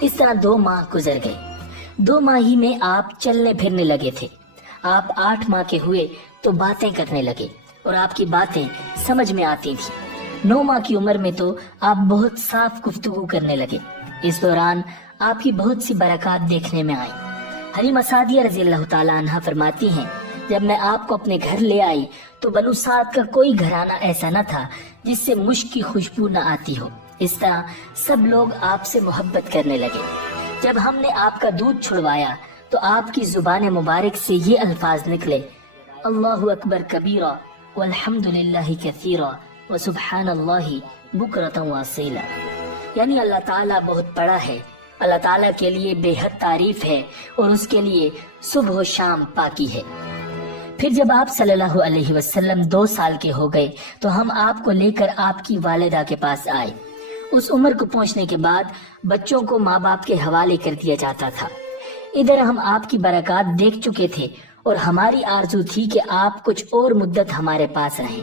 اس طرح 2 ماہ گزر گئے۔ 2 ماہ ہی میں آپ چلنے پھرنے لگے تھے۔ آپ 8 ماہ کے ہوئے تو باتیں کرنے لگے اور آپ کی باتیں سمجھ میں آتی تھی۔ 9 ماہ کی عمر میں تو آپ بہت صاف گفتگو کرنے لگے۔ اس دوران آپ کی بہت سی برکات دیکھنے میں آئیں۔ حلیمہ سعدیہ رضی اللہ تعالی عنہ فرماتی ہیں، جب میں آپ کو اپنے گھر لے آئی تو بنو سعد کا کوئی گھرانہ ایسا نہ تھا جس سے مشک کی خوشبو نہ آتی ہو۔ اس طرح سب لوگ آپ سے محبت کرنے لگے۔ جب ہم نے آپ کا دودھ چھڑوایا تو آپ کی زبان مبارک سے یہ الفاظ نکلے، اللہ اکبر کبیرہ والحمد للہ کثیرہ وسبحان اللہ بکرۃ واصیلا، یعنی اللہ تعالیٰ بہت بڑا ہے، اللہ تعالیٰ کے لیے بے حد تعریف ہے اور اس کے لیے صبح و شام پاکی ہے۔ پھر جب آپ صلی اللہ علیہ وسلم 2 سال کے ہو گئے تو ہم آپ کو لے کر آپ کی والدہ کے پاس آئے۔ اس عمر کو پہنچنے کے بعد بچوں کو ماں باپ کے حوالے کر دیا جاتا تھا۔ ادھر ہم آپ کی برکات دیکھ چکے تھے اور ہماری آرزو تھی کہ آپ کچھ اور مدت ہمارے پاس رہیں۔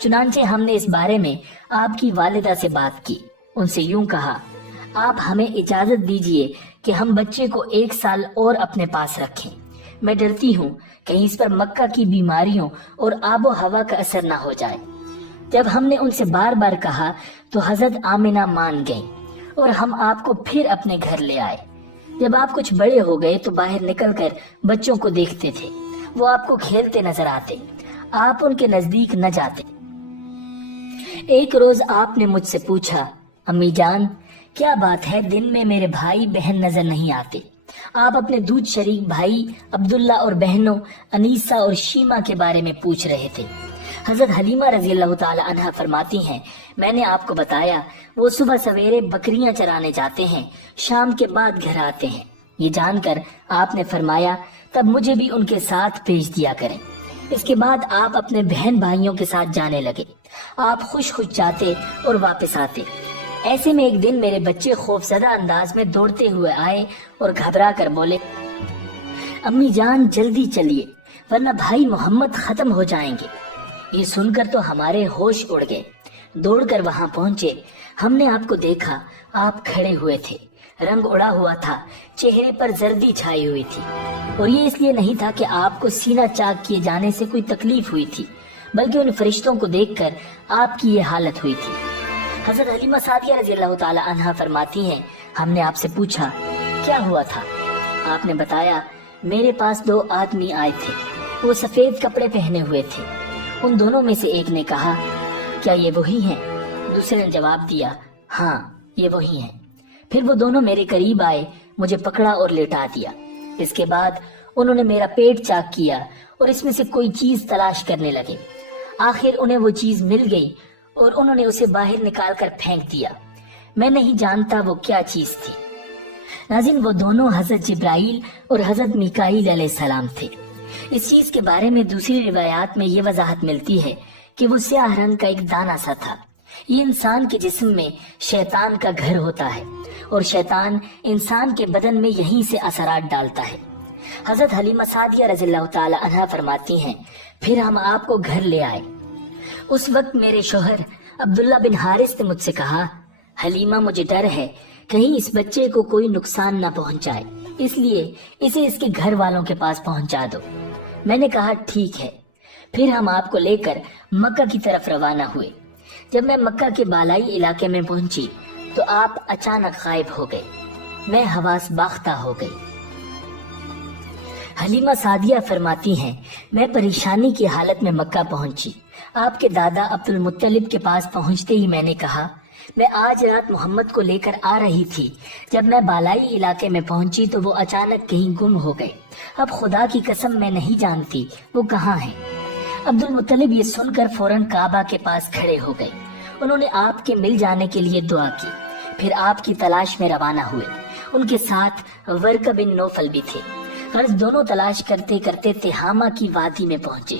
چنانچہ ہم نے اس بارے میں آپ کی والدہ سے بات کی۔ ان سے یوں کہا، آپ ہمیں اجازت دیجئے کہ ہم بچے کو 1 سال اور اپنے پاس رکھیں۔ میں ڈرتی ہوں کہیں اس پر مکہ کی بیماریوں اور آب و ہوا کا اثر نہ ہو جائے۔ جب ہم نے ان سے بار بار کہا تو حضرت آمنہ مان گئیں اور ہم آپ کو پھر اپنے گھر لے آئے۔ جب آپ کچھ بڑے ہو گئے تو باہر نکل کر بچوں کو دیکھتے تھے، وہ آپ کو کھیلتے نظر آتے، آپ ان کے نزدیک نہ جاتے۔ ایک روز آپ نے مجھ سے پوچھا، امی جان کیا بات ہے دن میں میرے بھائی بہن نظر نہیں آتے؟ آپ اپنے دودھ شریک بھائی عبداللہ اور بہنوں انیسہ اور شیمہ کے بارے میں پوچھ رہے تھے۔ حضرت حلیمہ رضی اللہ تعالی عنہ فرماتی ہیں، میں نے آپ کو بتایا وہ صبح سویرے بکریاں چرانے جاتے ہیں، شام کے بعد گھر آتے ہیں۔ یہ جان کر آپ نے فرمایا، تب مجھے بھی ان کے ساتھ بھیج دیا کریں۔ اس کے بعد آپ اپنے بہن بھائیوں کے ساتھ جانے لگے۔ آپ خوش خوش جاتے اور واپس آتے۔ ایسے میں ایک دن میرے بچے خوفزدہ انداز میں دوڑتے ہوئے آئے اور گھبرا کر بولے، امی جان جلدی چلیے ورنہ بھائی محمد ختم ہو جائیں گے۔ یہ سن کر تو ہمارے ہوش اڑ گئے۔ دوڑ کر وہاں پہنچے، ہم نے آپ کو دیکھا، آپ کھڑے ہوئے تھے، رنگ اڑا ہوا تھا، چہرے پر زردی چھائی ہوئی تھی، اور یہ اس لیے نہیں تھا کہ آپ کو سینہ چاک کیے جانے سے کوئی تکلیف ہوئی تھی، بلکہ ان فرشتوں کو دیکھ کر آپ کی یہ حالت ہوئی تھی۔ حضرت حلیمہ سعدیہ رضی اللہ تعالی عنہ فرماتی ہیں، ہم نے آپ سے پوچھا کیا ہوا تھا؟ آپ نے بتایا، میرے پاس 2 آدمی آئے تھے، وہ سفید کپڑے پہنے ہوئے تھے۔ ان دونوں میں سے ایک نے کہا، کیا یہ وہی ہیں؟ دوسرے نے جواب دیا، ہاں یہ وہی ہیں۔ پھر وہ دونوں میرے قریب آئے، مجھے پکڑا اور لیٹا دیا۔ اس کے بعد انہوں نے میرا پیٹ چاک کیا اور اس میں سے کوئی چیز تلاش کرنے لگے۔ آخر انہیں وہ چیز مل گئی اور انہوں نے اسے باہر نکال کر پھینک دیا۔ میں نہیں جانتا وہ کیا چیز تھی۔ ناظرین، وہ دونوں حضرت جبرائیل اور حضرت میکائیل علیہ السلام تھے۔ اس چیز کے بارے میں دوسری روایات میں یہ وضاحت ملتی ہے کہ وہ سیاہ رنگ کا ایک دانہ سا تھا۔ یہ انسان کے جسم میں شیطان کا گھر ہوتا ہے اور شیطان انسان کے بدن میں یہیں سے اثرات ڈالتا ہے۔ حضرت حلیمہ سعدیہ رضی اللہ تعالی عنہ فرماتی ہیں، پھر ہم آپ کو گھر لے آئے۔ اس وقت میرے شوہر عبداللہ بن حارث نے مجھ سے کہا، حلیمہ مجھے ڈر ہے کہیں اس بچے کو کوئی نقصان نہ پہنچائے، اس لیے اسے اس کے گھر والوں کے پاس پہنچا دو۔ میں نے کہا ٹھیک ہے۔ پھر ہم آپ کو لے کر مکہ کی طرف روانہ ہوئے۔ جب میں مکہ کے بالائی علاقے میں پہنچی تو آپ اچانک غائب ہو گئے۔ میں حواس باختہ ہو گئی۔ حلیمہ سعدیہ فرماتی ہیں، میں پریشانی کی حالت میں مکہ پہنچی۔ آپ کے دادا عبد المطلب کے پاس پہنچتے ہی میں نے کہا، میں آج رات محمد کو لے کر آ رہی تھی۔ جب میں بالائی علاقے میں پہنچی تو وہ اچانک کہیں گم ہو گئے۔ اب خدا کی قسم میں نہیں جانتی وہ کہاں ہیں۔ عبد المطلب یہ سن کر فوراً کعبہ کے پاس کھڑے ہو گئے۔ انہوں نے آپ کے مل جانے کے لیے دعا کی، پھر آپ کی تلاش میں روانہ ہوئے۔ ان کے ساتھ ورقہ بن نوفل بھی تھے۔ غرض دونوں تلاش کرتے کرتے تہامہ کی وادی میں پہنچے۔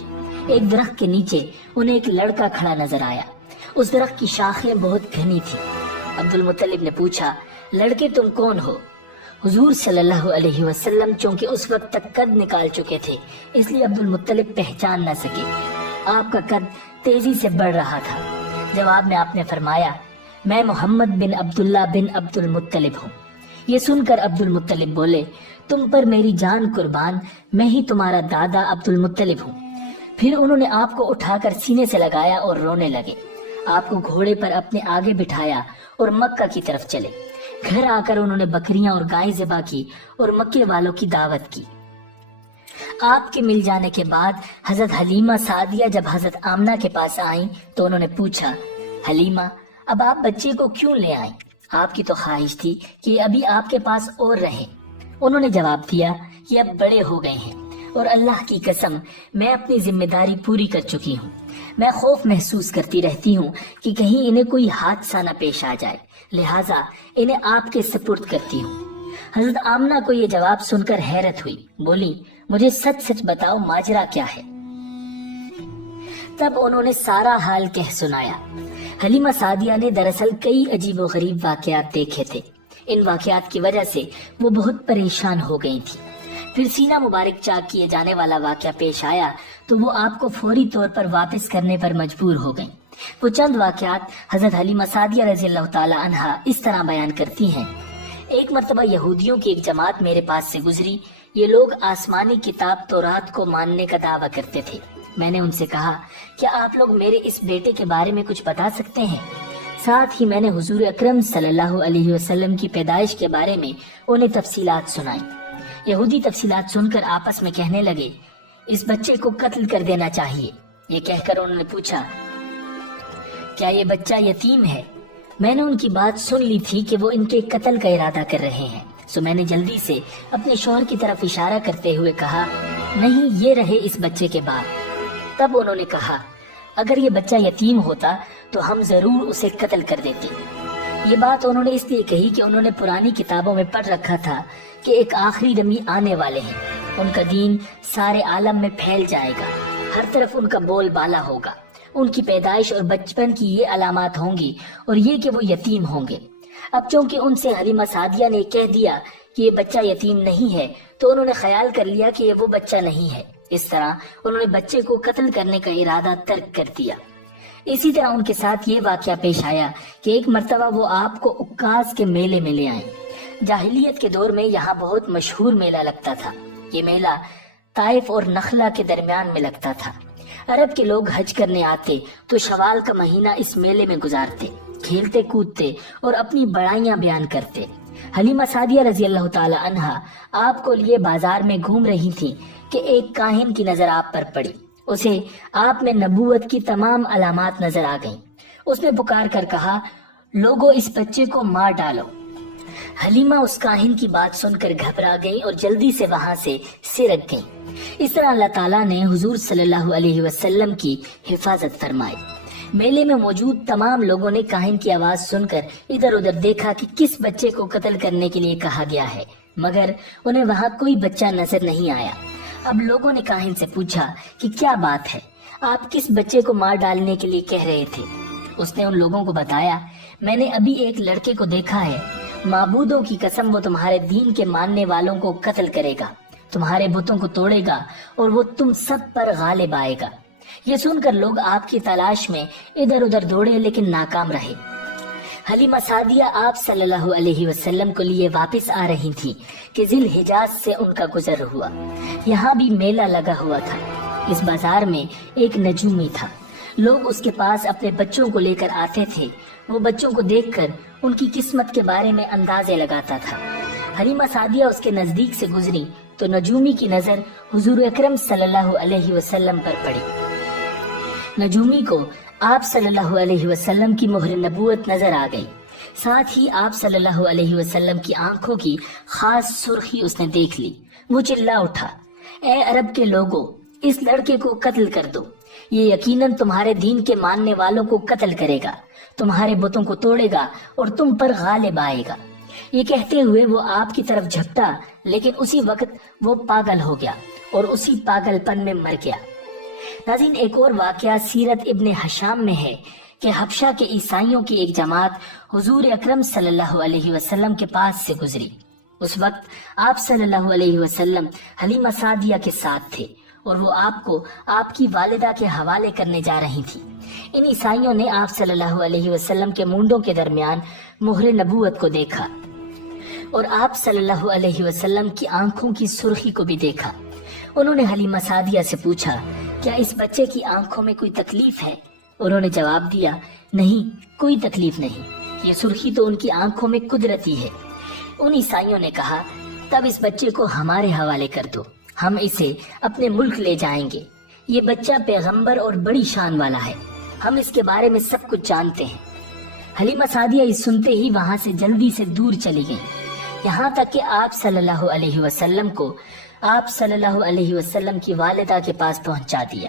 ایک درخت کے نیچے انہیں ایک لڑکا کھڑا نظر آیا۔ اس درخت کی شاخیں بہت گھنی تھی۔ عبد المطلب نے پوچھا، لڑکے تم کون ہو؟ حضور صلی اللہ علیہ وسلم چونکہ اس وقت تک قد نکال چکے تھے، اس لیے عبد المطلب پہچان نہ سکے۔ آپ کا قد تیزی سے بڑھ رہا تھا۔ جواب میں آپ نے فرمایا، میں محمد بن عبداللہ بن عبد المطلب ہوں۔ یہ سن کر عبد المطلب بولے، تم پر میری جان قربان، میں ہی تمہارا دادا عبد المطلب ہوں۔ پھر انہوں نے آپ کو اٹھا کر سینے سے لگایا اور رونے لگے۔ آپ کو گھوڑے پر اپنے آگے بٹھایا اور مکہ کی طرف چلے۔ گھر آ کر انہوں نے بکریاں اور گائیں ذبح کی اور مکے والوں کی دعوت کی۔ آپ کے مل جانے کے بعد حضرت حلیمہ سعدیہ جب حضرت آمنہ کے پاس آئیں تو انہوں نے پوچھا، حلیمہ اب آپ بچے کو کیوں لے آئیں؟ آپ کی تو خواہش تھی کہ ابھی آپ کے پاس اور رہیں۔ انہوں نے جواب دیا کہ اب بڑے ہو گئے ہیں اور اللہ کی قسم میں اپنی ذمہ داری پوری کر چکی ہوں۔ میں خوف محسوس کرتی رہتی ہوں کہ کہیں انہیں کوئی حادثہ نہ پیش آ جائے، لہٰذا انہیں آپ کے سپرد کرتی ہوں۔ حضرت آمنہ کو یہ جواب سن کر حیرت ہوئی، بولی، مجھے سچ سچ بتاؤ ماجرا کیا ہے؟ تب انہوں نے سارا حال کہہ سنایا۔ حلیمہ سعدیہ نے دراصل کئی عجیب و غریب واقعات دیکھے تھے۔ ان واقعات کی وجہ سے وہ بہت پریشان ہو گئی تھی۔ پھر سینہ مبارک چاک کیے جانے والا واقعہ پیش آیا تو وہ آپ کو فوری طور پر واپس کرنے پر مجبور ہو گئیں۔ وہ چند واقعات حضرت حلیمہ سعدیہ رضی اللہ تعالی عنہا اس طرح بیان کرتی ہیں۔ ایک مرتبہ یہودیوں کی ایک جماعت میرے پاس سے گزری۔ یہ لوگ آسمانی کتاب تورات کو ماننے کا دعویٰ کرتے تھے۔ میں نے ان سے کہا، کیا آپ لوگ میرے اس بیٹے کے بارے میں کچھ بتا سکتے ہیں؟ ساتھ ہی میں نے حضور اکرم صلی اللہ علیہ وسلم کی پیدائش کے بارے میں انہیں تفصیلات سنائیں۔ یہودی تفصیلات سن کر آپس میں کہنے لگے، اس بچے کو قتل کر دینا چاہیے۔ یہ کہہ کر انہوں نے پوچھا، کیا یہ بچہ یتیم ہے؟ میں نے ان کی بات سن لی تھی کہ وہ ان کے قتل کا ارادہ کر رہے ہیں، سو میں نے جلدی سے اپنے شوہر کی طرف اشارہ کرتے ہوئے کہا، نہیں، یہ رہے اس بچے کے بعد۔ تب انہوں نے کہا، اگر یہ بچہ یتیم ہوتا تو ہم ضرور اسے قتل کر دیتے۔ یہ بات انہوں نے اس لیے کہی کہ انہوں نے پرانی کتابوں میں پڑھ رکھا تھا کہ ایک آخری نبی آنے والے ہیں، ان کا دین سارے عالم میں پھیل جائے گا، ہر طرف ان کا بول بالا ہوگا، ان کی پیدائش اور بچپن کی یہ علامات ہوں گی اور یہ کہ وہ یتیم ہوں گے۔ اب چونکہ ان سے حلیمہ سعدیہ نے کہہ دیا کہ یہ بچہ یتیم نہیں ہے تو انہوں نے خیال کر لیا کہ یہ وہ بچہ نہیں ہے۔ اس طرح انہوں نے بچے کو قتل کرنے کا ارادہ ترک کر دیا۔ اسی طرح ان کے ساتھ یہ واقعہ پیش آیا کہ ایک مرتبہ وہ آپ کو عکاظ کے میلے میں لے آئے۔ جاہلیت کے دور میں یہاں بہت مشہور میلہ لگتا تھا۔ یہ میلہ طائف اور نخلا کے درمیان میں لگتا تھا۔ عرب کے لوگ حج کرنے آتے تو شوال کا مہینہ اس میلے میں گزارتے، کھیلتے کودتے اور اپنی بڑائیاں بیان کرتے۔ حلیمہ سعدیہ رضی اللہ تعالی عنہا آپ کو لیے بازار میں گھوم رہی تھی کہ ایک کاہن کی نظر آپ پر پڑی۔ اسے آپ میں نبوت کی تمام علامات نظر آ گئیں۔ اس نے پکار کر کہا، لوگو اس بچے کو مار ڈالو۔ حلیمہ اس کاہن کی بات سن کر گھبرا گئی اور جلدی سے وہاں سے سرک گئی۔ اس طرح اللہ تعالیٰ نے حضور صلی اللہ علیہ وسلم کی حفاظت فرمائی۔ میلے میں موجود تمام لوگوں نے کاہن کی آواز سن کر ادھر ادھر دیکھا کہ کس بچے کو قتل کرنے کے لیے کہا گیا ہے، مگر انہیں وہاں کوئی بچہ نظر نہیں آیا۔ اب لوگوں نے کاہن سے پوچھا کہ کیا بات ہے، آپ کس بچے کو مار ڈالنے کے لیے کہہ رہے تھے؟ اس نے ان لوگوں کو بتایا، میں نے ابھی ایک لڑکے کو دیکھا ہے، معبودوں کی قسم وہ تمہارے دین کے ماننے والوں کو قتل کرے گا، تمہارے بتوں کو توڑے گا اور وہ تم سب پر غالب آئے گا۔ یہ سن کر لوگ آپ کی تلاش میں ادھر ادھر دوڑے لیکن ناکام رہے۔ حلیمہ سعدیہ آپ صلی اللہ علیہ وسلم کو لیے واپس آ رہی تھی کہ ذی الحجاز سے ان کا گزر ہوا۔ یہاں بھی میلہ لگا ہوا تھا۔ اس بازار میں ایک نجومی تھا، لوگ اس کے پاس اپنے بچوں کو لے کر آتے تھے۔ وہ بچوں کو دیکھ کر ان کی قسمت کے بارے میں اندازے لگاتا تھا۔ حلیمہ سعدیہ اس کے نزدیک سے گزری تو نجومی کی نظر حضور اکرم صلی اللہ علیہ وسلم پر پڑی۔ نجومی کو آپ صلی اللہ علیہ وسلم کی مہر نبوت نظر آ گئی، ساتھ ہی آپ صلی اللہ علیہ وسلم کی آنکھوں کی خاص سرخی اس نے دیکھ لی۔ وہ چلا اٹھا، اے عرب کے لوگوں، اس لڑکے کو قتل کر دو، یہ یقیناً تمہارے دین کے ماننے والوں کو قتل کرے گا، تمہارے بتوں کو توڑے گا اور تم پر غالب آئے گا۔ یہ کہتے ہوئے وہ آپ کی طرف جھپٹا، لیکن اسی وقت وہ پاگل ہو گیا اور اسی پاگل پن میں مر گیا۔ ناظرین، ایک اور واقعہ سیرت ابن حشام میں ہے کہ حبشہ کے عیسائیوں کی ایک جماعت حضور اکرم صلی اللہ علیہ وسلم کے پاس سے گزری۔ اس وقت آپ صلی اللہ علیہ وسلم حلیمہ سعدیہ کے ساتھ تھے اور وہ آپ کو آپ کی والدہ کے حوالے کرنے جا رہی تھی۔ ان عیسائیوں نے آپ صلی اللہ علیہ وسلم کے مونڈوں کے درمیان مہر نبوت کو دیکھا۔ اور آپ صلی اللہ علیہ وسلم کی آنکھوں کی سرخی کو بھی دیکھا۔ انہوں نے حلیمہ سعدیہ سے پوچھا، کیا اس بچے کی آنکھوں میں کوئی تکلیف ہے؟ انہوں نے جواب دیا، نہیں، کوئی تکلیف نہیں، یہ سرخی تو ان کی آنکھوں میں قدرتی ہے۔ ان عیسائیوں نے کہا، تب اس بچے کو ہمارے حوالے کر دو، ہم اسے اپنے ملک لے جائیں گے۔ یہ بچہ پیغمبر اور بڑی شان والا ہے، ہم اس کے بارے میں سب کچھ جانتے ہیں۔ حلیمہ سعدیہ اس سنتے ہی وہاں سے جلدی سے دور چلی گئیں، یہاں تک کہ آپ صلی اللہ علیہ وسلم کو آپ صلی اللہ علیہ وسلم کی والدہ کے پاس پہنچا دیا۔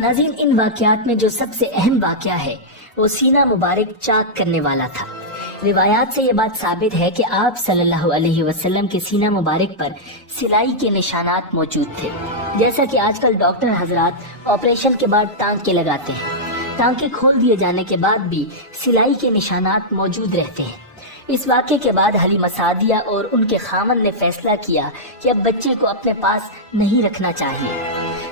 ناظرین، ان واقعات میں جو سب سے اہم واقعہ ہے وہ سینہ مبارک چاک کرنے والا تھا۔ روایات سے یہ بات ثابت ہے کہ آپ صلی اللہ علیہ وسلم کے سینہ مبارک پر سلائی کے نشانات موجود تھے، جیسا کہ آج کل ڈاکٹر حضرات آپریشن کے بعد ٹانکے لگاتے ہیں۔ ٹانکے کھول دیے جانے کے بعد بھی سلائی کے نشانات موجود رہتے ہیں۔ اس واقعے کے بعد حلیمہ سعدیہ اور ان کے خاوند نے فیصلہ کیا کہ اب بچے کو اپنے پاس نہیں رکھنا چاہیے۔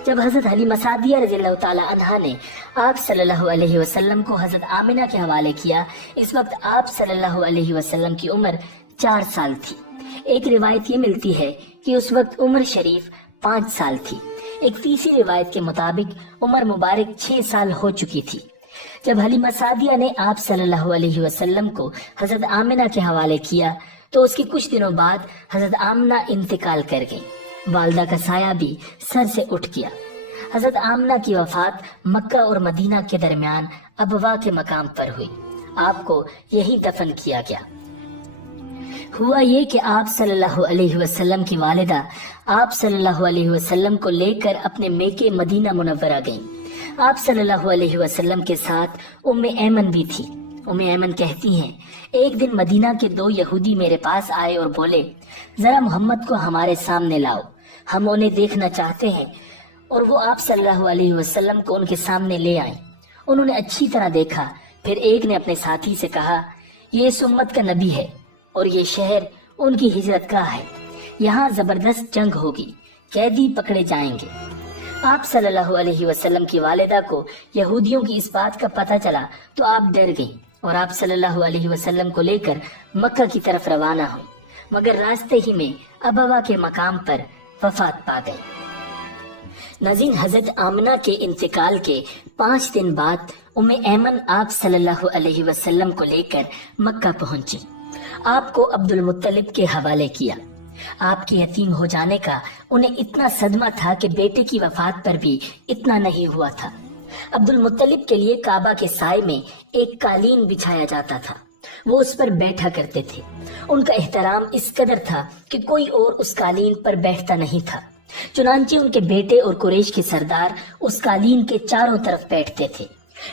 جب حضرت حلیمہ سعدیہ رضی اللہ تعالی عنہا نے آپ صلی اللہ علیہ وسلم کو حضرت آمنہ کے حوالے کیا، اس وقت آپ صلی اللہ علیہ وسلم کی عمر 4 سال تھی۔ ایک روایت یہ ملتی ہے کہ اس وقت عمر شریف 5 سال تھی۔ ایک تیسری روایت کے مطابق عمر مبارک 6 سال ہو چکی تھی۔ جب حلیمہ سعدیہ نے آپ صلی اللہ علیہ وسلم کو حضرت آمنہ کے حوالے کیا تو اس کے کچھ دنوں بعد حضرت آمنہ انتقال کر گئیں۔ والدہ کا سایہ بھی سر سے اٹھ گیا۔ حضرت آمنہ کی وفات مکہ اور مدینہ کے درمیان ابوا کے مقام پر ہوئی۔ آپ کو یہی دفن کیا گیا۔ ہوا یہ کہ آپ صلی اللہ علیہ وسلم کی والدہ آپ صلی اللہ علیہ وسلم کو لے کر اپنے میکے مدینہ منورہ گئیں۔ آپ صلی اللہ علیہ وسلم کے ساتھ ام ایمن بھی تھی۔ ام ایمن کہتی ہیں، ایک دن مدینہ کے 2 یہودی میرے پاس آئے اور بولے، ذرا محمد کو ہمارے سامنے لاؤ، ہم انہیں دیکھنا چاہتے ہیں۔ اور وہ آپ صلی اللہ علیہ وسلم کو ان کے سامنے لے آئیں۔ انہوں نے اچھی طرح دیکھا۔ پھر ایک نے اپنے ساتھی سے کہا، یہ اس امت کا نبی ہے اور یہ شہر ان کی ہجرت گاہ ہے، یہاں زبردست جنگ ہوگی، قیدی پکڑے جائیں گے۔ آپ صلی اللہ علیہ وسلم کی والدہ کو یہودیوں کی اس بات کا پتہ چلا تو آپ ڈر گئیں اور آپ صلی اللہ علیہ وسلم کو لے کر مکہ کی طرف روانہ ہوئی، مگر راستے ہی میں ابوا کے مقام پر وفات پا گئیں۔ ناظرین، حضرت آمنہ کے انتقال کے 5 دن بعد ام ایمن آپ صلی اللہ علیہ وسلم کو لے کر مکہ پہنچی۔ آپ کو عبد المطلب کے حوالے کیا۔ آپ کے یتیم ہو جانے کا انہیں اتنا صدمہ تھا کہ بیٹے کی وفات پر بھی اتنا نہیں ہوا تھا۔ عبد المطلب کے لیے کعبہ کے سائے میں ایک قالین بچھایا جاتا تھا، وہ اس پر بیٹھا کرتے تھے۔ ان کا احترام اس قدر تھا کہ کوئی اور اس قالین پر بیٹھتا نہیں تھا، چنانچہ ان کے بیٹے اور قریش کے سردار اس قالین کے چاروں طرف بیٹھتے تھے۔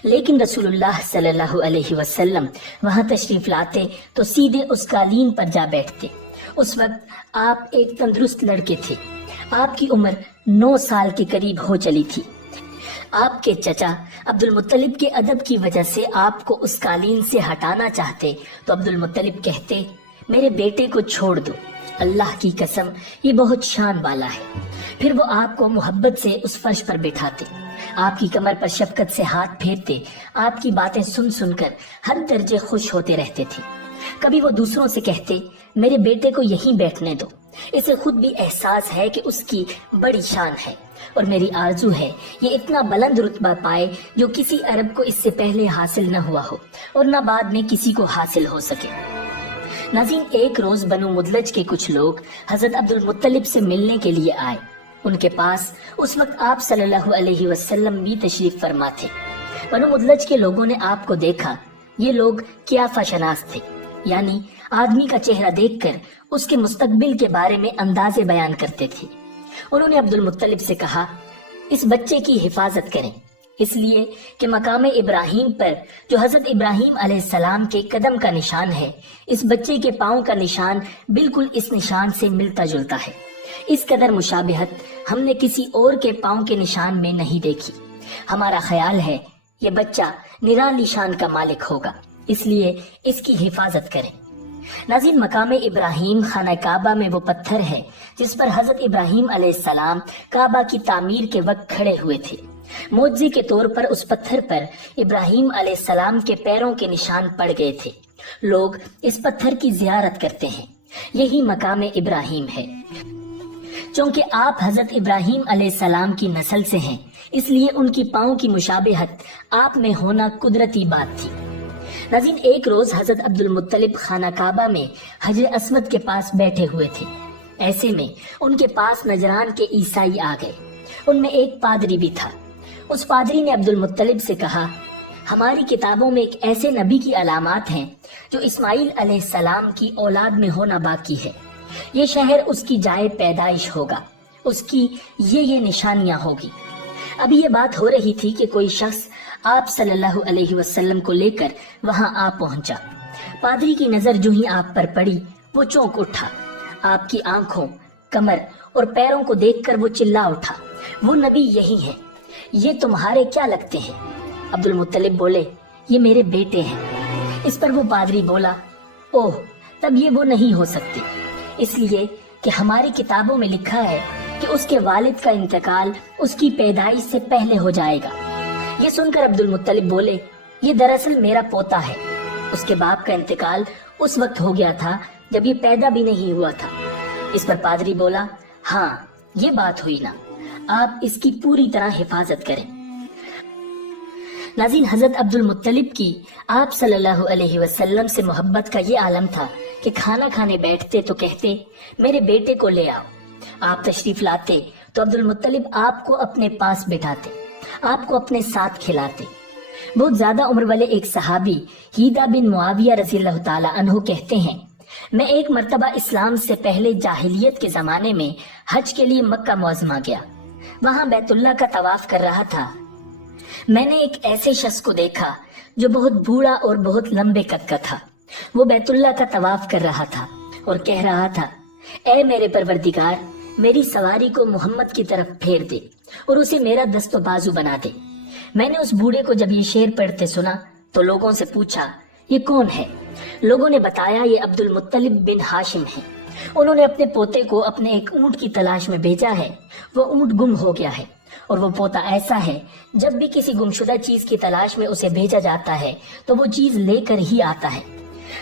لیکن رسول اللہ صلی اللہ علیہ وسلم وہاں تشریف لاتے تو سیدھے اس قالین پر جا بیٹھتے۔ اس وقت آپ ایک تندرست لڑکے تھے، آپ کی عمر 9 سال کے قریب ہو چلی تھی۔ آپ کے چچا عبد المطلب کے ادب کی وجہ سے آپ کو اس قالین سے ہٹانا چاہتے تو عبد المطلب کہتے، میرے بیٹے کو چھوڑ دو، اللہ کی قسم یہ بہت شان والا ہے۔ پھر وہ آپ کو محبت سے اس فرش پر بٹھاتے، آپ کی کمر پر شفقت سے ہاتھ پھیرتے، آپ کی باتیں سن سن کر ہر درجے خوش ہوتے رہتے تھے۔ کبھی وہ دوسروں سے کہتے، میرے بیٹے کو یہیں بیٹھنے دو، اسے خود بھی احساس ہے کہ اس کی بڑی شان ہے، اور میری آرزو ہے یہ اتنا بلند رتبہ پائے جو کسی عرب کو اس سے پہلے حاصل نہ ہوا ہو اور نہ بعد میں کسی کو حاصل ہو سکے۔ ناظرین، ایک روز بنو مدلج کے کچھ لوگ حضرت عبد المطلب سے ملنے کے لیے آئے۔ ان کے پاس اس وقت آپ صلی اللہ علیہ وسلم بھی تشریف فرما تھے۔ بنو مدلج کے لوگوں نے آپ کو دیکھا۔ یہ لوگ قیافہ شناس تھے، یعنی آدمی کا چہرہ دیکھ کر اس کے مستقبل کے بارے میں اندازے بیان کرتے تھے۔ انہوں نے عبد المطلب سے کہا، اس بچے کی حفاظت کریں، اس لیے کہ مقام ابراہیم پر جو حضرت ابراہیم علیہ السلام کے قدم کا نشان ہے، اس بچے کے پاؤں کا نشان بالکل اس نشان سے ملتا جلتا ہے۔ اس قدر مشابہت ہم نے کسی اور کے پاؤں کے نشان میں نہیں دیکھی۔ ہمارا خیال ہے یہ بچہ نرالی شان کا مالک ہوگا، اس لیے اس کی حفاظت کریں۔ ناظرین، مقام ابراہیم خانہ کعبہ میں وہ پتھر ہے جس پر حضرت ابراہیم علیہ السلام کعبہ کی تعمیر کے وقت کھڑے ہوئے تھے۔ معجزے کے طور پر اس پتھر پر ابراہیم علیہ السلام کے پیروں کے نشان پڑ گئے تھے، لوگ اس پتھر کی زیارت کرتے ہیں، یہی مقام ابراہیم ہے۔ چونکہ آپ حضرت ابراہیم علیہ السلام کی نسل سے ہیں، اس لیے ان کی پاؤں کی مشابہت آپ میں ہونا قدرتی بات تھی۔ ناظرین، ایک روز حضرت عبد المطلب خانہ کعبہ میں حجر اسود کے پاس بیٹھے ہوئے تھے۔ ایسے میں ان کے پاس نجران کے عیسائی آ گئے۔ ان میں ایک پادری بھی تھا۔ اس پادری نے عبد المطلب سے کہا، ہماری کتابوں میں ایک ایسے نبی کی علامات ہیں جو اسماعیل علیہ السلام کی اولاد میں ہونا باقی ہے۔ یہ شہر اس کی جائے پیدائش ہوگا، اس کی یہ نشانیاں ہوگی۔ ابھی یہ بات ہو رہی تھی کہ کوئی شخص آپ صلی اللہ علیہ وسلم کو لے کر وہاں آ پہنچا۔ پادری کی نظر جو ہی آپ پر پڑی وہ چونک اٹھا۔ آپ کی آنکھوں، کمر اور پیروں کو دیکھ کر وہ چلا اٹھا، وہ نبی یہی ہے، یہ تمہارے کیا لگتے ہیں؟ عبد المطلب بولے، یہ میرے بیٹے ہیں۔ اس پر وہ پادری بولا، اوہ، تب یہ وہ نہیں ہو سکتے، اس لیے کہ ہماری کتابوں میں لکھا ہے کہ اس کے والد کا انتقال اس کی پیدائش سے پہلے ہو جائے گا۔ یہ سن کر عبد المطلب بولے، یہ دراصل میرا پوتا ہے، اس کے باپ کا انتقال اس وقت ہو گیا تھا جب یہ پیدا بھی نہیں ہوا تھا۔ اس پر پادری بولا، ہاں یہ بات ہوئی نا، آپ اس کی پوری طرح حفاظت کریں۔ ناظرین، حضرت عبد المطلب کی آپ صلی اللہ علیہ وسلم سے محبت کا یہ عالم تھا کہ کھانا کھانے بیٹھتے تو کہتے، میرے بیٹے کو لے آؤ۔ آپ تشریف لاتے تو عبد المطلب آپ کو اپنے پاس بٹھاتے، آپ کو اپنے ساتھ کھلاتے۔ بہت زیادہ عمر والے ایک صحابی ہیدا بن معاویہ رضی اللہ تعالی عنہ کہتے ہیں، میں ایک مرتبہ اسلام سے پہلے جاہلیت کے زمانے میں حج کے لیے مکہ معظمہ گیا۔ وہاں بیت اللہ کا طواف کر رہا تھا۔ میں نے ایک ایسے شخص کو دیکھا جو بہت بوڑھا اور بہت لمبے قد کا تھا۔ وہ بیت اللہ کا طواف کر رہا تھا اور کہہ رہا تھا، اے میرے پروردگار، میری سواری کو محمد کی طرف پھیر دے اور اسے میرا دست و بازو بنا دے۔ میں نے اس بوڑھے کو جب یہ شعر پڑھتے سنا تو لوگوں سے پوچھا، یہ کون ہے؟ لوگوں نے بتایا، یہ عبد المطلب بن ہاشم ہے۔ انہوں نے اپنے پوتے کو اپنے ایک اونٹ کی تلاش میں بھیجا ہے، وہ اونٹ گم ہو گیا ہے، اور وہ پوتا ایسا ہے جب بھی کسی گمشدہ چیز کی تلاش میں اسے بھیجا جاتا ہے تو وہ چیز لے کر ہی آتا ہے۔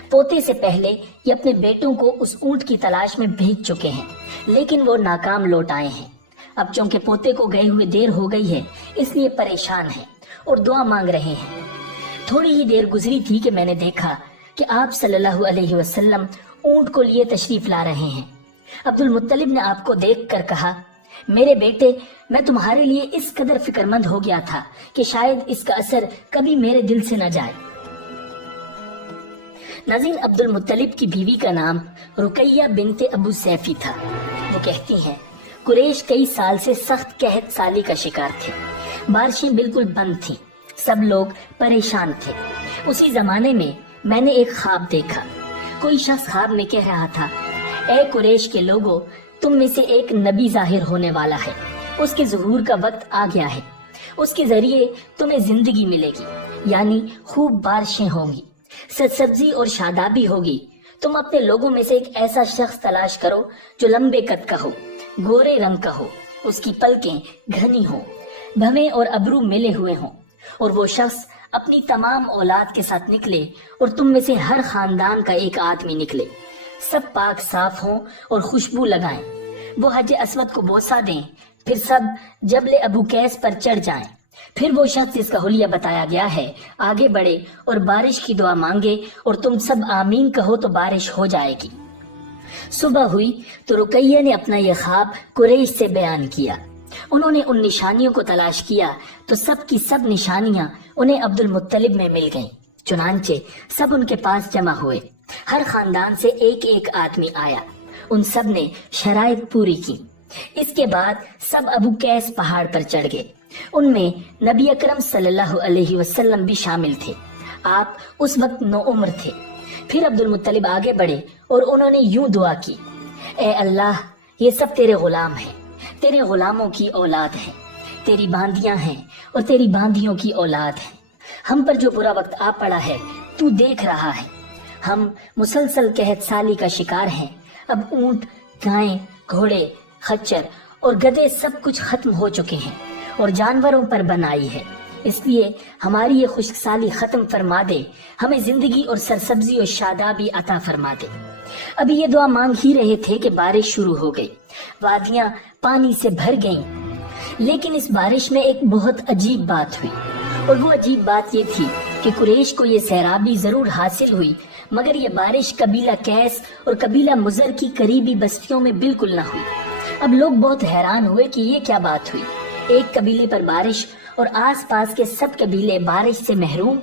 پوتے سے پہلے یہ اپنے بیٹوں کو اس اونٹ کی تلاش میں بھیج چکے ہیں، لیکن وہ ناکام لوٹ آئے ہیں۔ اب چونکہ پوتے کو گئے ہوئے دیر ہو گئی ہے، اس لیے پریشان ہیں اور دعا مانگ رہے ہیں۔ تھوڑی ہی دیر گزری تھی کہ میں نے دیکھا کہ آپ صلی اللہ علیہ وسلم اونٹ کو لیے تشریف لا رہے ہیں۔ عبد المطلب نے آپ کو دیکھ کر کہا، میرے بیٹے، میں تمہارے لیے اس قدر فکر مند ہو گیا تھا کہ شاید اس کا اثر کبھی میرے دل سے نہ جائے۔ ناظرین، عبد المطلب کی بیوی کا نام رقیہ بنت ابو سیفی تھا۔ وہ کہتی ہیں، قریش کئی سال سے سخت قحط سالی کا شکار تھے، بارشیں بالکل بند تھیں، سب لوگ پریشان تھے۔ اسی زمانے میں نے ایک خواب دیکھا۔ کوئی شخص خواب میں کہہ رہا تھا، اے قریش کے لوگوں، تم میں سے ایک نبی ظاہر ہونے والا ہے، اس کے ظہور کا وقت آ گیا ہے، اس کے ذریعے تمہیں زندگی ملے گی، یعنی خوب بارشیں ہوں گی، سبزی اور شادابی ہوگی۔ تم اپنے لوگوں میں سے ایک ایسا شخص تلاش کرو جو لمبے قد کا ہو، گورے رنگ کا ہو، اس کی پلکیں گھنی ہوں، بھویں اور ابرو ملے ہوئے ہوں، اور وہ شخص اپنی تمام اولاد کے ساتھ نکلے اور تم میں سے ہر خاندان کا ایک آدمی نکلے، سب پاک صاف ہوں اور خوشبو لگائیں، وہ حج اسود کو بوسہ دیں، پھر سب جبل ابو قیس پر چڑھ جائیں، پھر وہ شخص جس کا حلیہ بتایا گیا ہے آگے بڑھے اور بارش کی دعا مانگے، اور تم سب آمین کہو تو بارش ہو جائے گی۔ صبح ہوئی تو رقیہ نے اپنا یہ خواب قریش سے بیان کیا۔ انہوں نے ان نشانیوں کو تلاش کیا تو سب کی سب نشانیاں انہیں عبد المطلب میں مل گئیں۔ چنانچہ سب ان کے پاس جمع ہوئے، ہر خاندان سے ایک ایک آدمی آیا، ان سب نے شرائط پوری کی۔ اس کے بعد سب ابو قیس پہاڑ پر چڑھ گئے۔ ان میں نبی اکرم صلی اللہ علیہ وسلم بھی شامل تھے۔ آپ اس وقت نوعمر تھے۔ پھر عبد المطلب آگے بڑھے اور انہوں نے یوں دعا کی، اے اللہ، یہ سب تیرے غلام ہیں، تیرے غلاموں کی اولاد ہیں، تیری باندیاں ہیں اور تیری باندیوں کی اولاد ہیں۔ ہم پر جو برا وقت آ پڑا ہے تو دیکھ رہا ہے، ہم مسلسل قحط سالی کا شکار ہیں۔ اب اونٹ، گائیں، گھوڑے، خچر اور گدھے سب کچھ ختم ہو چکے ہیں اور جانوروں پر بنائی ہے۔ اس لیے ہماری یہ خشک سالی ختم فرما دے، ہمیں زندگی اور سرسبزی اور شادابی عطا فرما دے۔ ابھی یہ دعا مانگ ہی رہے تھے کہ بارش شروع ہو گئی، وادیاں پانی سے بھر گئیں، لیکن اس بارش میں ایک بہت عجیب بات ہوئی، اور وہ عجیب بات یہ تھی کہ قریش کو یہ سیرابی ضرور حاصل ہوئی، مگر یہ بارش قبیلہ کیس اور قبیلہ مضر کی قریبی بستیوں میں بالکل نہ ہوئی۔ اب لوگ بہت حیران ہوئے کہ یہ کیا بات ہوئی، ایک قبیلے پر بارش اور آس پاس کے سب قبیلے بارش سے محروم۔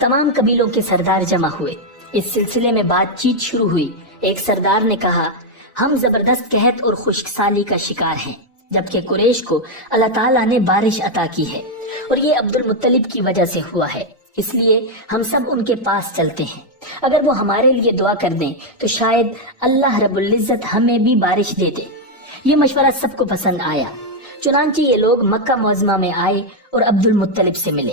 تمام قبیلوں کے سردار جمع ہوئے، اس سلسلے میں بات چیت شروع ہوئی۔ ایک سردار نے کہا، ہم زبردست قحط اور خشک سالی کا شکار ہیں، جبکہ قریش کو اللہ تعالیٰ نے بارش عطا کی ہے، اور یہ عبد المطلب کی وجہ سے ہوا ہے، اس لیے ہم سب ان کے پاس چلتے ہیں۔ اگر وہ ہمارے لیے دعا کر دیں تو شاید اللہ رب العزت ہمیں بھی بارش دے دے۔ یہ مشورہ سب کو پسند آیا، چنانچہ یہ لوگ مکہ معظمہ میں آئے اور عبد المطلب سے ملے،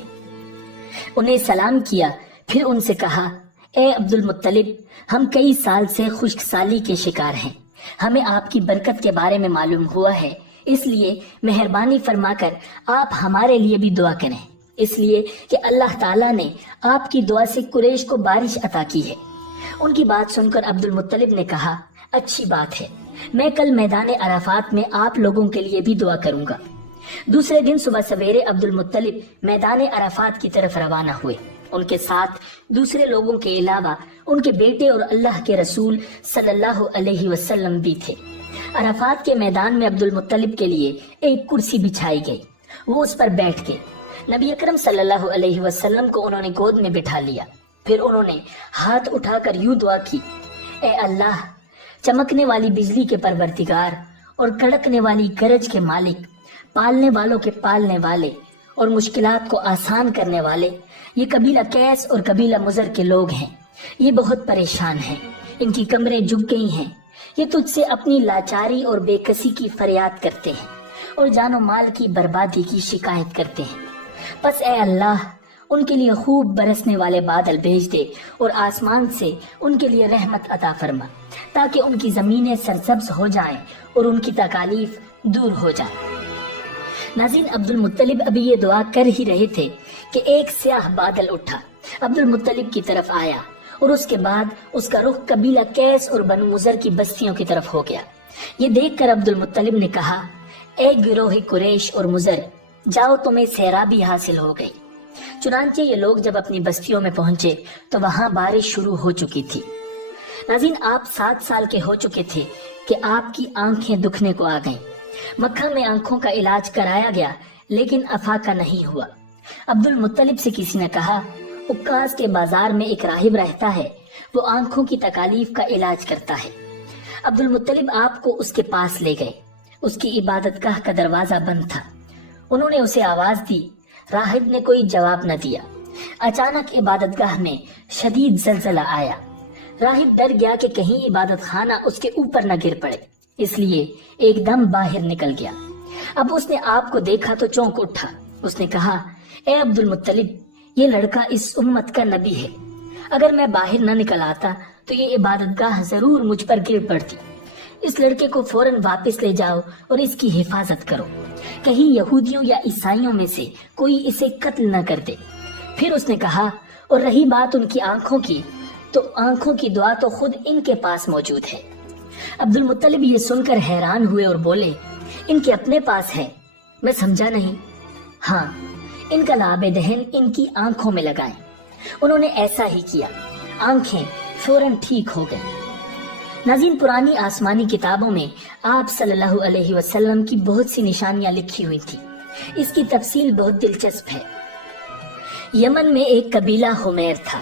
انہیں سلام کیا، پھر ان سے کہا، اے عبد المطلب، ہم کئی سال سے خشک سالی کے شکار ہیں، ہمیں آپ کی برکت کے بارے میں معلوم ہوا ہے، اس لیے مہربانی فرما کر آپ ہمارے لیے بھی دعا کریں، اس لیے کہ اللہ تعالیٰ نے آپ کی دعا سے قریش کو بارش عطا کی ہے۔ ان کی بات سن کر عبد المطلب نے کہا، اچھی بات ہے، میں کل میدان عرفات میں آپ لوگوں کے لیے بھی دعا کروں گا۔ دوسرے دن صبح سویرے عبد المطلب میدان عرفات کی طرف روانہ ہوئے، ان کے ساتھ دوسرے لوگوں کے علاوہ ان کے بیٹے اور اللہ کے رسول صلی اللہ علیہ وسلم بھی تھے۔ عرفات کے میدان میں عبد المطلب کے لیے ایک کرسی بچھائی گئی، وہ اس پر بیٹھ گئے۔ نبی اکرم صلی اللہ علیہ وسلم کو انہوں نے گود میں بٹھا لیا، پھر انہوں نے ہاتھ اٹھا کر یوں دعا کی، اے اللہ، چمکنے والی بجلی کے پروردگار اور کڑکنے والی گرج کے مالک، پالنے والوں کے پالنے والے اور مشکلات کو آسان کرنے والے، یہ قبیلہ کیس اور قبیلہ مضر کے لوگ ہیں، یہ بہت پریشان ہیں، ان کی کمریں جھک گئی ہیں، یہ تجھ سے اپنی لاچاری اور بے کسی کی فریاد کرتے ہیں اور جان و مال کی بربادی کی شکایت کرتے ہیں، پس اے اللہ ان کے لیے خوب برسنے والے بادل بھیج دے اور آسمان سے ان کے لیے رحمت عطا فرما، تاکہ ان کی زمینیں سرسبز ہو جائیں اور ان کی تکالیف دور ہو جائیں۔ ناظرین، عبد المطلب ابھی یہ دعا کر ہی رہے تھے کہ ایک سیاہ بادل اٹھا، عبد المطلب کی طرف آیا، اور اس کے بعد اس کا رخ قبیلہ کیس اور بنو مضر کی بستیوں کی طرف ہو گیا۔ یہ دیکھ کر عبد المطلب نے کہا، اے گروہ قریش اور مضر، جاؤ، تمہیں سیرابی حاصل ہو گئی۔ چنانچہ یہ لوگ جب اپنی بستیوں میں پہنچے تو وہاں بارش شروع ہو چکی تھی۔ ناظرین، آپ 7 سال کے ہو چکے تھے کہ آپ کی آنکھیں دکھنے کو آ گئیں۔ مکہ میں آنکھوں کا علاج کرایا گیا، لیکن افاقہ نہیں ہوا۔ عبد المطلب سے کسی نے کہا، عکاز کے بازار میں ایک راہب رہتا ہے، وہ آنکھوں کی تکالیف کا علاج کرتا ہے۔ عبد المطلب آپ کو اس کے پاس لے گئے، اس کی عبادت گاہ کا دروازہ بند تھا، انہوں نے اسے آواز دی، راہب نے کوئی جواب نہ دیا۔ اچانک عبادت گاہ میں شدید زلزلہ آیا، راہب ڈر گیا کہ کہیں عبادت خانہ اس کے اوپر نہ گر پڑے، اس لیے ایک دم باہر نکل گیا۔ اب اس نے آپ کو دیکھا تو چونک اٹھا، اس نے کہا، اے عبد المطلب، یہ لڑکا اس امت کا نبی ہے، اگر میں باہر نہ نکل آتا تو یہ عبادت گاہ ضرور مجھ پر گر پڑتی، اس لڑکے کو فوراً واپس لے جاؤ اور اس کی حفاظت کرو، کہیں یہودیوں یا عیسائیوں میں سے کوئی اسے قتل نہ کر دے۔ پھر اس نے کہا، اور رہی بات ان کی آنکھوں کی، تو آنکھوں کی دعا تو خود ان کے پاس موجود ہے۔ عبد المطلب یہ سن کر حیران ہوئے اور بولے، ان کے اپنے پاس ہے؟ میں سمجھا نہیں۔ ہاں، ان کا لعاب دہن ان کی آنکھوں میں لگائیں۔ انہوں نے ایسا ہی کیا، آنکھیں فوراً ٹھیک ہو گئیں۔ ناظرین، پرانی آسمانی کتابوں میں آپ صلی اللہ علیہ وسلم کی بہت سی نشانیاں لکھی ہوئی تھی، اس کی تفصیل بہت دلچسپ ہے۔ یمن میں ایک قبیلہ حمیر تھا،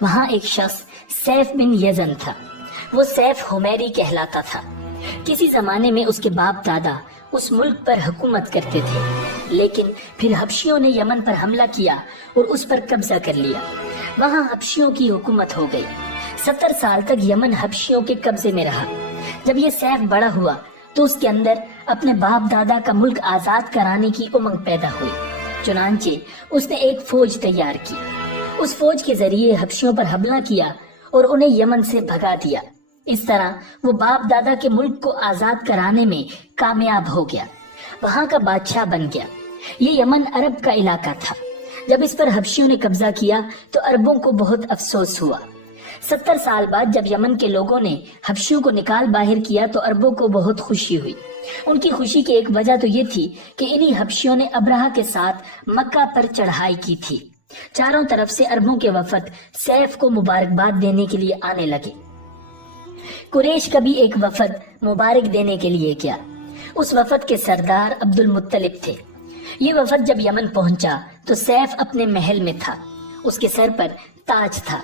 وہاں ایک شخص سیف بن یزن تھا، وہ سیف حمیری کہلاتا تھا۔ کسی زمانے میں اس کے باپ دادا اس ملک پر حکومت کرتے تھے، لیکن پھر حبشیوں نے یمن پر حملہ کیا اور اس پر قبضہ کر لیا، وہاں حبشیوں کی حکومت ہو گئی۔ 70 سال تک یمن حبشیوں کے قبضے میں رہا۔ جب یہ سیف بڑا ہوا تو اس کے اندر اپنے باپ دادا کا ملک آزاد کرانے کی امنگ پیدا ہوئی، چنانچہ اس نے ایک فوج تیار کی، اس فوج کے ذریعے حبشیوں پر حملہ کیا اور انہیں یمن سے بھگا دیا۔ اس طرح وہ باپ دادا کے ملک کو آزاد کرانے میں کامیاب ہو گیا، وہاں کا بادشاہ بن گیا۔ یہ یمن عرب کا علاقہ تھا، جب اس پر حبشیوں نے قبضہ کیا تو عربوں کو بہت افسوس ہوا۔ 70 سال بعد جب یمن کے لوگوں نے حبشیوں کو نکال باہر کیا تو عربوں کو بہت خوشی ہوئی۔ ان کی خوشی کی ایک وجہ تو یہ تھی کہ انہی حبشیوں نے ابرہہ کے ساتھ مکہ پر چڑھائی کی تھی۔ چاروں طرف سے عربوں کے وفد سیف کو مبارکباد دینے کے لیے آنے لگے۔ قریش کا بھی ایک وفد مبارک دینے کے لیے گیا۔ اس وفد کے سردار عبد المطلب تھے۔ یہ وفد جب یمن پہنچا تو سیف اپنے محل میں تھا۔ اس کے سر پر تاج تھا،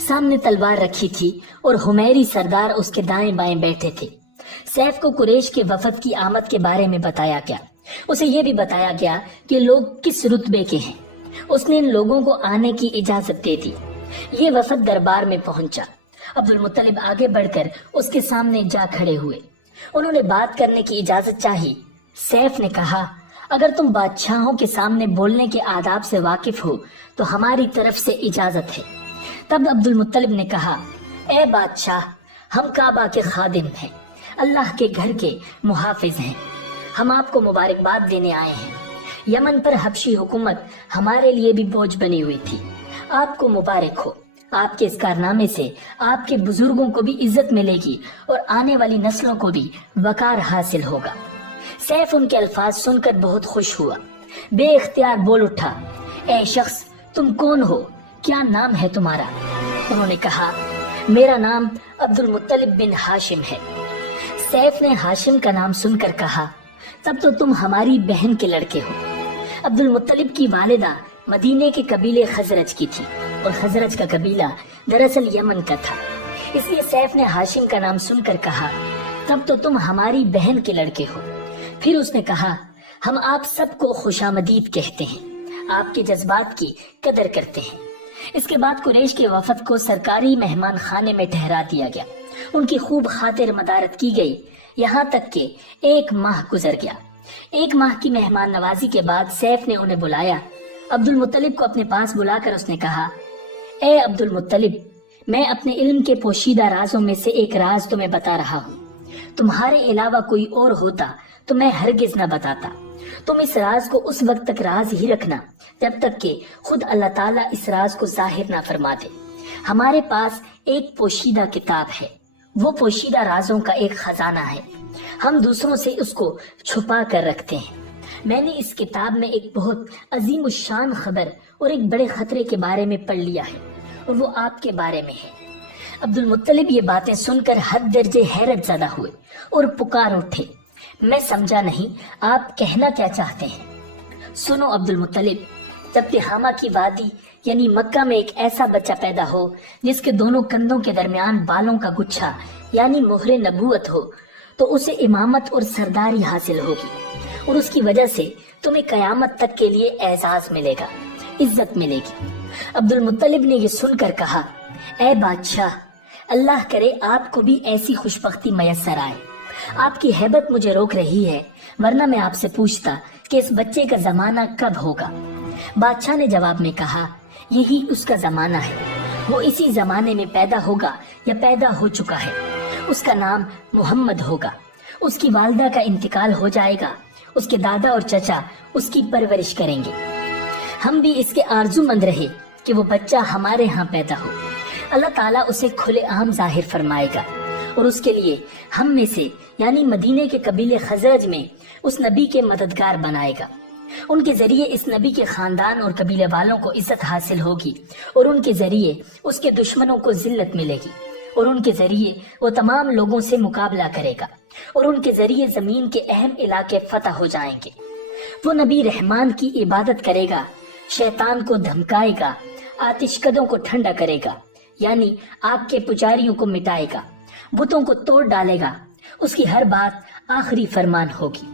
سامنے تلوار رکھی تھی اور حمیری سردار اس کے دائیں بائیں بیٹھے تھے۔ سیف کو قریش کے وفد کی آمد کے بارے میں بتایا گیا۔ اسے یہ بھی بتایا گیا کہ لوگ کس رتبے کے ہیں۔ اس نے ان لوگوں کو آنے کی اجازت دے دی۔ یہ وفد دربار میں پہنچا۔ عبد المطلب آگے بڑھ کر اس کے سامنے جا کھڑے ہوئے۔ انہوں نے بات کرنے کی اجازت چاہی۔ سیف نے کہا، اگر تم بادشاہوں کے سامنے بولنے کے آداب سے واقف ہو تو ہماری طرف سے اجازت ہے۔ تب عبد المطلب نے کہا، اے بادشاہ، ہم کعبہ کے خادم ہیں، اللہ کے گھر کے محافظ ہیں، ہم آپ کو مبارکباد دینے آئے ہیں۔ یمن پر حبشی حکومت ہمارے لیے بھی بوجھ بنی ہوئی تھی۔ آپ کو مبارک ہو۔ آپ کے اس کارنامے سے آپ کے بزرگوں کو بھی عزت ملے گی اور آنے والی نسلوں کو بھی وقار حاصل ہوگا۔ سیف ان کے الفاظ سن کر بہت خوش ہوا، بے اختیار بول اٹھا، اے شخص، تم کون ہو؟ کیا نام ہے تمہارا؟ انہوں نے کہا، میرا نام عبد المطلب بن ہاشم ہے۔ سیف نے ہاشم کا نام سن کر کہا، تب تو تم ہماری بہن کے لڑکے ہو۔ عبد المطلب کی والدہ مدینے کے قبیلے خزرج کی تھی اور خزرج کا قبیلہ دراصل یمن کا تھا، اس لیے سیف نے ہاشم کا نام سن کر کہا، تب تو تم ہماری بہن کے لڑکے ہو۔ پھر اس نے کہا، ہم آپ سب کو خوش آمدید کہتے ہیں، آپ کے جذبات کی قدر کرتے ہیں۔ اس کے بعد قریش کے وفد کو سرکاری مہمان خانے میں ٹھہرا دیا گیا۔ ان کی خوب خاطر مدارت کی گئی، یہاں تک کہ 1 ماہ گزر گیا۔ 1 ماہ کی مہمان نوازی کے بعد سیف نے انہیں بلایا۔ عبد المطلب کو اپنے پاس بلا کر اس نے کہا، اے عبد المطلب، میں اپنے علم کے پوشیدہ رازوں میں سے ایک راز تمہیں بتا رہا ہوں۔ تمہارے علاوہ کوئی اور ہوتا تو میں ہرگز نہ بتاتا۔ تم اس راز کو اس وقت تک راز ہی رکھنا جب تک کہ خود اللہ تعالیٰ اس راز کو ظاہر نہ فرما دے۔ ہمارے پاس ایک پوشیدہ کتاب ہے، وہ پوشیدہ رازوں کا ایک خزانہ ہے، ہم دوسروں سے اس کو چھپا کر رکھتے ہیں۔ میں نے اس کتاب میں ایک بہت عظیم الشان خبر اور ایک بڑے خطرے کے بارے میں پڑھ لیا ہے، اور وہ آپ کے بارے میں ہے۔ عبد المطلب یہ باتیں سن کر حد درجے حیرت زدہ ہوئے اور پکار اٹھے، میں سمجھا نہیں آپ کہنا کیا چاہتے ہیں۔ سنو عبد المطلب، جب تہامہ کی وادی یعنی مکہ میں ایک ایسا بچہ پیدا ہو جس کے دونوں کندھوں کے درمیان بالوں کا گچھا یعنی مہر نبوت ہو تو اسے امامت اور سرداری حاصل ہوگی، اور اس کی وجہ سے تمہیں قیامت تک کے لیے اعزاز ملے گا، عزت ملے گی۔ عبد المطلب نے یہ سن کر کہا، اے بادشاہ، اللہ کرے آپ کو بھی ایسی خوشبختی میسر آئے۔ آپ کی ہیبت مجھے روک رہی ہے، ورنہ میں آپ سے پوچھتا کہ اس بچے کا زمانہ کب ہوگا۔ بادشاہ نے جواب میں کہا، یہی اس کا زمانہ ہے، وہ اسی زمانے میں پیدا ہوگا یا پیدا ہو چکا ہے۔ اس کا نام محمد ہوگا۔ اس کی والدہ کا انتقال ہو جائے گا، اس کے دادا اور چچا اس کی پرورش کریں گے۔ ہم بھی اس کے آرزو مند رہے کہ وہ بچہ ہمارے ہاں پیدا ہو۔ اللہ تعالیٰ اسے کھلے عام ظاہر فرمائے گا، اور اس کے لیے ہم میں سے یعنی مدینے کے قبیلے خزرج میں اس نبی کے مددگار بنائے گا۔ ان کے ذریعے اس نبی کے خاندان اور قبیلے والوں کو عزت حاصل ہوگی، اور ان کے ذریعے اس کے دشمنوں کو ذلت ملے گی، اور ان کے ذریعے وہ تمام لوگوں سے مقابلہ کرے گا، اور ان کے ذریعے زمین کے اہم علاقے فتح ہو جائیں گے۔ وہ نبی رحمان کی عبادت کرے گا، شیطان کو دھمکائے گا، آتش کدوں کو ٹھنڈا کرے گا یعنی آگ کے پجاریوں کو مٹائے گا، بتوں کو توڑ ڈالے گا۔ اس کی ہر بات آخری فرمان ہوگی۔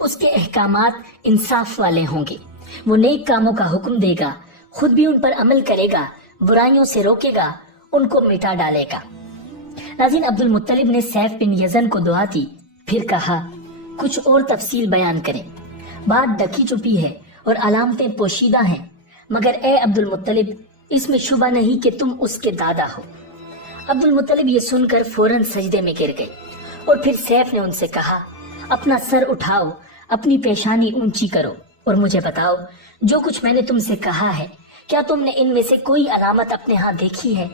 اس کے احکامات انصاف والے ہوں گے۔ وہ نیک کاموں کا حکم دے گا، خود بھی ان پر عمل کرے گا، برائیوں سے روکے گا، ان کو مٹا ڈالے گا۔ ناظرین، عبد المطلب نے سیف بن یزن کو دعا دی، پھر کہا، کچھ اور تفصیل بیان کریں۔ بات ڈکی چھپی ہے اور علامتیں پوشیدہ ہیں، مگر اے عبد المطلب، اس میں شبہ نہیں کہ تم اس کے دادا ہو۔ عبد المطلب یہ سن کر فوراً سجدے میں گر گئے، اور پھر سیف نے ان سے کہا، اپنا سر اٹھاؤ، اپنی پیشانی اونچی کرو۔ اور مجھے بتاؤ جو کچھ میں نے تم سے کہا ہے کیا تم نے ان میں سے کوئی علامت اپنے ہاں دیکھی ہے؟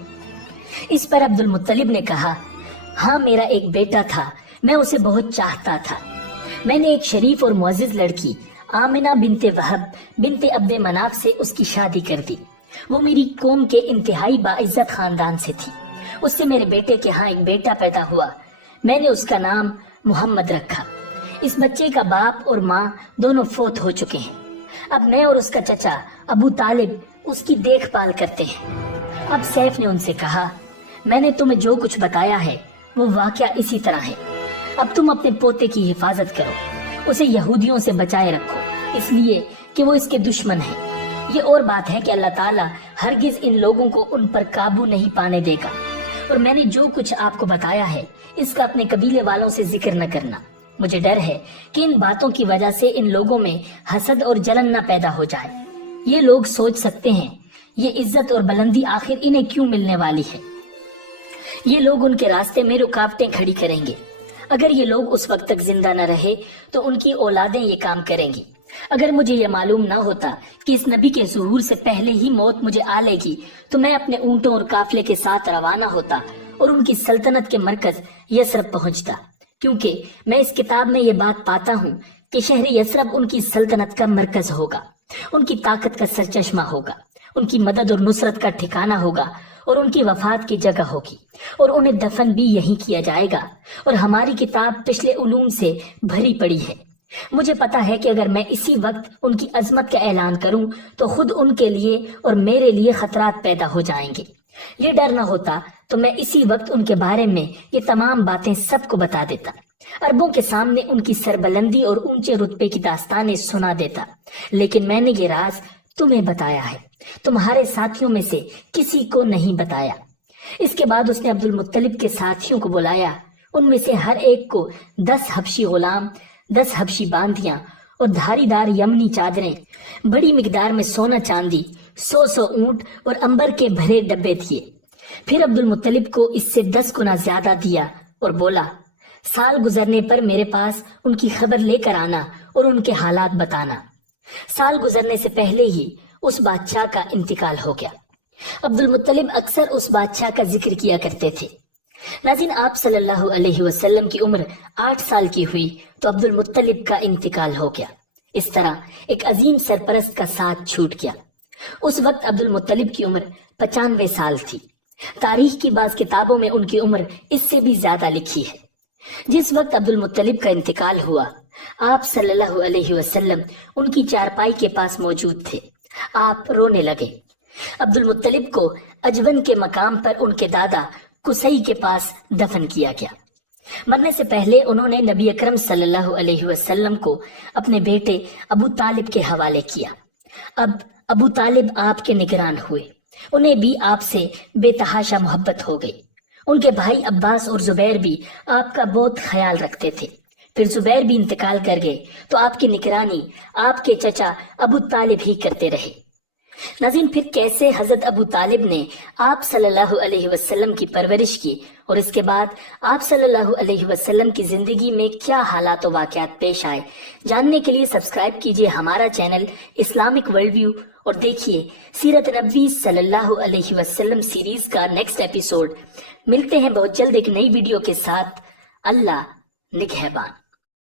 اس پر عبد المطلب نے کہا ہاں میرا ایک بیٹا تھا، میں اسے بہت چاہتا تھا۔ میں نے ایک شریف اور معزز لڑکی آمنہ بنت وہب بنت عبد مناف سے اس کی شادی کر دی۔ وہ میری قوم کے انتہائی باعزت خاندان سے تھی۔ اس سے میرے بیٹے کے ہاں ایک بیٹا پیدا ہوا، میں نے اس کا نام محمد رکھا۔ اس بچے کا باپ اور ماں دونوں فوت ہو چکے ہیں۔ اب میں اور اس کا چچا ابو طالب اس کی دیکھ بھال کرتے ہیں۔ اب سیف نے ان سے کہا میں نے تمہیں جو کچھ بتایا ہے وہ واقعہ اسی طرح ہے۔ اب تم اپنے پوتے کی حفاظت کرو، اسے یہودیوں سے بچائے رکھو، اس لیے کہ وہ اس کے دشمن ہیں۔ یہ اور بات ہے کہ اللہ تعالیٰ ہرگز ان لوگوں کو ان پر قابو نہیں پانے دے گا۔ اور میں نے جو کچھ آپ کو بتایا ہے اس کا اپنے قبیلے والوں سے ذکر نہ کرنا۔ مجھے ڈر ہے کہ ان باتوں کی وجہ سے ان لوگوں میں حسد اور جلن نہ پیدا ہو جائے۔ یہ لوگ سوچ سکتے ہیں یہ عزت اور بلندی آخر انہیں کیوں ملنے والی ہے۔ یہ لوگ ان کے راستے میں رکاوٹیں کھڑی کریں گے۔ اگر یہ لوگ اس وقت تک زندہ نہ رہے تو ان کی اولادیں یہ کام کریں گی۔ اگر مجھے یہ معلوم نہ ہوتا کہ اس نبی کے ظہور سے پہلے ہی موت مجھے آ لے گی تو میں اپنے اونٹوں اور قافلے کے ساتھ روانہ ہوتا اور ان کی سلطنت کے مرکز یثرب پہنچتا، کیونکہ میں اس کتاب میں یہ بات پاتا ہوں کہ شہر یثرب ان کی سلطنت کا مرکز ہوگا، ان کی طاقت کا سرچشمہ ہوگا، ان کی مدد اور نصرت کا ٹھکانہ ہوگا اور ان کی وفات کی جگہ ہوگی، اور انہیں دفن بھی یہیں کیا جائے گا۔ اور ہماری کتاب پچھلے علوم سے بھری پڑی ہے۔ مجھے پتا ہے کہ اگر میں اسی وقت ان کی عظمت کا اعلان کروں تو خود ان کے لیے اور میرے لیے خطرات پیدا ہو جائیں گے۔ یہ ڈر نہ ہوتا تو میں اسی وقت ان کے بارے میں یہ تمام باتیں سب کو بتا دیتا، عربوں کے سامنے ان کی سربلندی اور اونچے رتبے کی داستانیں سنا دیتا۔ لیکن میں نے یہ راز تمہیں بتایا ہے، تمہارے ساتھیوں میں سے کسی کو نہیں بتایا۔ اس کے بعد اس نے عبد المطلب کے ساتھیوں کو بلایا، ان میں سے ہر ایک کو 10 حبشی غلام، 10 حبشی باندیاں اور دھاری دار یمنی چادریں، بڑی مقدار میں سونا چاندی، 100 اونٹ اور انبر کے بھرے ڈبے دیے۔ پھر عبد المطلب کو اس سے 10 گنا زیادہ دیا اور بولا سال گزرنے پر میرے پاس ان کی خبر لے کر آنا اور ان کے حالات بتانا۔ سال گزرنے سے پہلے ہی اس بادشاہ کا انتقال ہو گیا۔ عبد المطلب اکثر اس بادشاہ کا ذکر کیا کرتے تھے۔ ناظرین، آپ صلی اللہ علیہ وسلم کی عمر 8 سال کی ہوئی تو عبد المطلب کا انتقال ہو گیا۔ اس طرح ایک عظیم سرپرست کا ساتھ چھوٹ گیا۔ اس وقت عبد المطلب کی عمر 95 سال تھی۔ تاریخ کی بعض کتابوں میں ان کی عمر اس سے بھی زیادہ لکھی ہے۔ جس وقت عبد المطلب کا انتقال ہوا، آپ صلی اللہ علیہ وسلم ان کی چارپائی کے پاس موجود تھے۔ آپ رونے لگے۔ عبد المطلب کو اجون کے مقام پر ان کے دادا قصی کے پاس دفن کیا گیا۔ مرنے سے پہلے انہوں نے نبی اکرم صلی اللہ علیہ وسلم کو اپنے بیٹے ابو طالب کے حوالے کیا۔ اب ابو طالب آپ کے نگران ہوئے، انہیں بھی آپ سے بے تحاشا محبت ہو گئی۔ ان کے بھائی عباس اور زبیر بھی آپ کا بہت خیال رکھتے تھے۔ پھر زبیر بھی انتقال کر گئے تو آپ کی نگرانی آپ کے چچا ابو طالب ہی کرتے رہے۔ ناظرین، پھر کیسے حضرت ابو طالب نے آپ صلی اللہ علیہ وسلم کی پرورش کی اور اس کے بعد آپ صلی اللہ علیہ وسلم کی زندگی میں کیا حالات و واقعات پیش آئے، جاننے کے لیے سبسکرائب کیجئے ہمارا چینل اسلامک ورلڈ ویو اور دیکھیے سیرت نبوی صلی اللہ علیہ وسلم سیریز کا نیکسٹ ایپیسوڈ۔ ملتے ہیں بہت جلد ایک نئی ویڈیو کے ساتھ۔ اللہ نگہبان۔